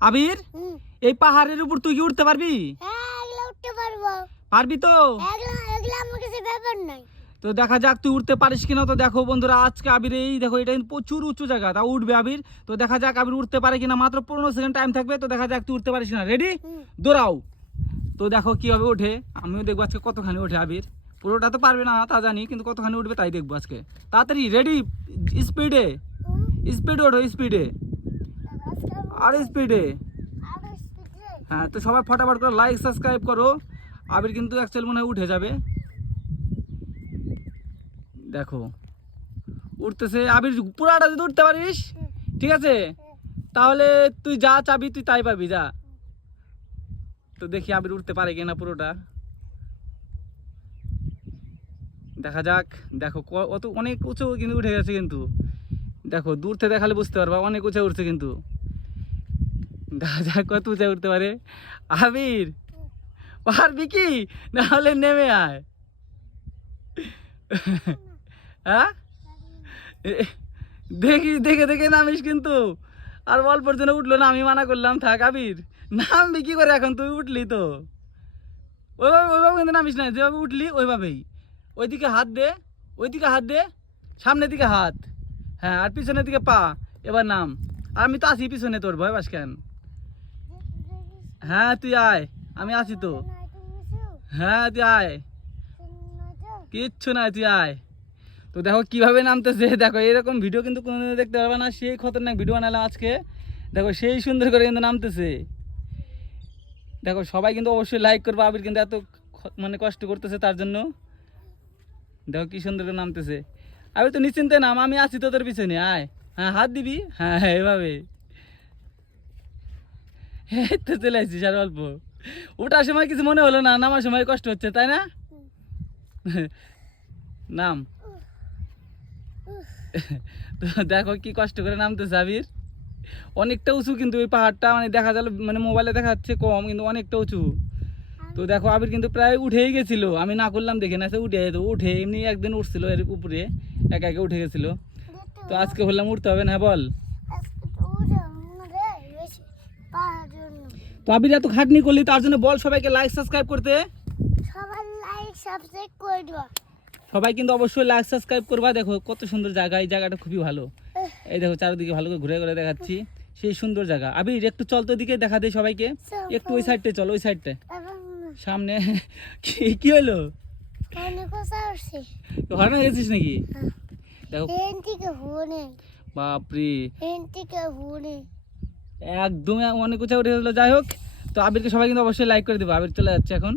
আবির? এই পাহাড়ের উপর তুই কি উঠতে পারবি? উঠতে পারব। পারবি তো? তো দেখা যাক তুই উঠতে পারিস কিনা। তো দেখো বন্ধুরা আজকে আবির এই দেখো এটা কিন্তু প্রচুর উঁচু জায়গা। তা উঠবে আবির। তো দেখা যাক আবির উঠতে পারে কিনা। মাত্র পনেরো সেকেন্ড টাইম থাকবে। তো দেখা যাক তুই উঠতে পারিস না রেডি দৌড়াও। তো দেখো কীভাবে ওঠে। আমিও দেখব আজকে কতখানি ওঠে আবির। পুরোটা তো পারবে না তা জানি কিন্তু কতখানি উঠবে তাই দেখব আজকে। তাড়াতাড়ি রেডি স্পিডে স্পিডে ওঠো স্পিডে আর স্পিডে হ্যাঁ তো সবাই ফটাফট করে লাইক সাবস্ক্রাইব করো। আবির কিন্তু অ্যাকচুয়ালি মনে হয় উঠে যাবে। দেখো। উঠতেছে। আবির পুরাটা যদি উঠতে পারিস ঠিক আছে? তাহলে তুই যা চাবি তুই তাই পাবি যা। তো দেখি আবির উঠতে পারে কিনা পুরোটা। দেখা যাক। দেখো অত অনেক উঁচু কিন্তু উঠে গেছে কিন্তু। দেখো দূর থেকে দেখালে বুঝতে পারবা অনেক উঁচু উঠছে কিন্তু। যাক কত উঁচে উঠতে পারে? আবির পারবি কি? না হলে নেমে আয়। হ্যাঁ? দেখি, দেখে দেখে নামিস কিন্তু। আর অল্পর জন্য উঠল না, আমি মানা করলাম, থাক আবির নামবি কি করে এখন? তুই উঠলি তো। ওইভাবে ওইভাবে কিন্তু নামিস না, যেভাবে উঠলি ওইভাবেই। ওইদিকে হাত দে, ওইদিকে হাত দে, সামনের দিকে হাত। হ্যাঁ আর পিছনের দিকে পা, এবার নাম। আর আমি তো আছি পিছনে, তোর ভয় পাস কেন? হ্যাঁ তুই আয়। আমি আছি তো। হ্যাঁ তুই আয়। কিচ্ছু না তুই আয়। তো দেখো কীভাবে নামতেছে। দেখো, এরকম ভিডিও কিন্তু কোনোদিন দেখতে পারবে না। সেই খতরনাক ভিডিও বানালাম আজকে। দেখো, সেই সুন্দর করে কিন্তু নামতেছে। দেখো, সবাই কিন্তু অবশ্যই লাইক করবে। আবির কিন্তু এত মানে কষ্ট করতেছে তার জন্য। দেখো কি সুন্দর করে নামতেছে। আবির তো নিশ্চিন্তে নাম। আমি আছি তো তোর পিছনে। আয়। হ্যাঁ হাত দিবি? হ্যাঁ হ্যাঁ এভাবে। এই তো চলে আসছিস আর অল্প। ওটার সময় কিছু মনে হলো না, নামার সময় কষ্ট হচ্ছে, তাই না? নাম। তো দেখো কি কষ্ট করে নামতেছে আবির। অনেকটা উঁচু কিন্তু ওই পাহাড়টা মানে দেখা গেল মানে মোবাইলে দেখা যাচ্ছে কম, কিন্তু অনেকটা উঁচু। তো দেখো আবির কিন্তু প্রায় উঠেই গেছিল। আমি না করলাম দেখে না, সে উঠে যেত উঠে এমনি একদিন উঠছিল এর উপরে, একা একা উঠে গেছিল। তো আজকে বললাম উঠতে হবে না, বল। তো আবির এত খাটনি করলি তার জন্য বল সবাইকে লাইক সাবস্ক্রাইব করতে। সবার লাইক সাবস্ক্রাইব সবাই কিন্তু অবশ্যই লাইক সাবস্ক্রাইব করবা। দেখো কত সুন্দর জায়গা এই জায়গাটা খুবই ভালো। এই দেখো চারিদিকে ভালো করে ঘুরে ঘুরে দেখাচ্ছি। সেই সুন্দর জায়গা। আবির একটু চল তো দিকে দেখা দে সবাইকে। একটু ওই সাইডটা চল ওই সাইডটা সামনে। কি হলো হরানো গেছিস নাকি? হ্যাঁ। দেখো। বাপরে। একদমই অনেক উঁচা উঠে যাই হোক, তো আবিরকে সবাই কিন্তু অবশ্যই লাইক করে দেবো। আবির চলে যাচ্ছে এখন।